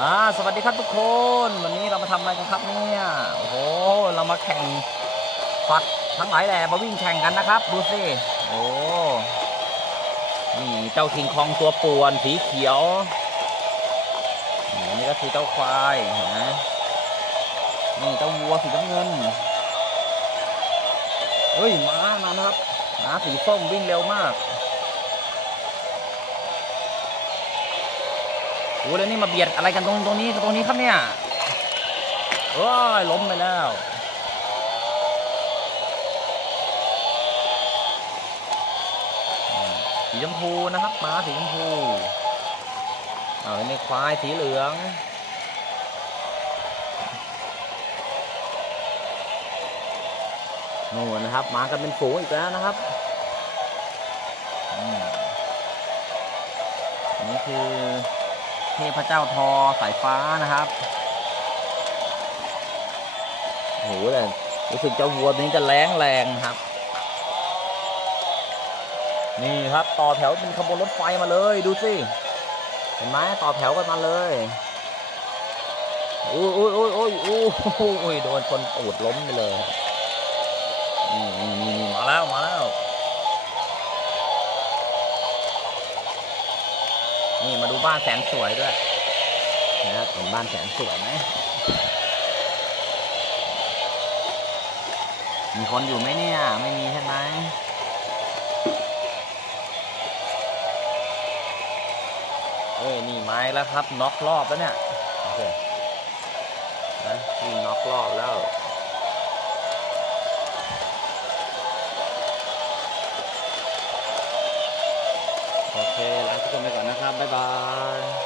อ่าสวัสดีครับทุกคน วันนี้เรามาทำอะไรกันครับเนี่ยโอ้โหเรามาแข่งฟัดทั้งหลายแหล่มาวิ่งแข่งกันนะครับดูสิโอ้นี่เจ้าคิงคองตัวป่วนสีเขียวนี่นี่ก็คือเจ้าควายเห็นไหมนี่เจ้าวัวสีน้ำเงินเฮ้ยม้ามานะครับม้าสีส้มวิ่งเร็วมาก โอ้แล้วนี่มาเบียดอะไรกันตรงตรงนี้กับตรงนี้ครับเนี่ยโอ้ยล้มไปแล้วสีชมพูนะครับม้าสีชมพูเอ้าวแล้วนี่ควายสีเหลืองนู่นนะครับ มากันเป็นฝูงอีกแล้วนะครับอันนี่คือ เทพเจ้าทอสายฟ้านะครับโอ้โหแต่รู้สึกเจ้าวัวนี้จะแรงแรงครับ นี่ครับต่อแถวเป็นขบวนรถไฟมาเลยดูสิเห็นไหมต่อแถวกันมาเลยโอ้ยโอ้ยโอ้ยโอ้ยโอ้ยโอ้ยโดนคนตูดล้มไปเลยนี่นี่มาแล้วมาแล้ว นี่มาดูบ้านแสนสวยด้วยนะครับเห็นบ้านแสนสวยไหมมีคนอยู่ไหมเนี่ย ไม่มีใช่ไหมเอ้ยนี่ไม้แล้วครับน็อกรอบแล้วเนี่ยโอเคนะนี่น็อกรอบแล้วโอเค กันไปก่อนนะครับ บ๊ายบาย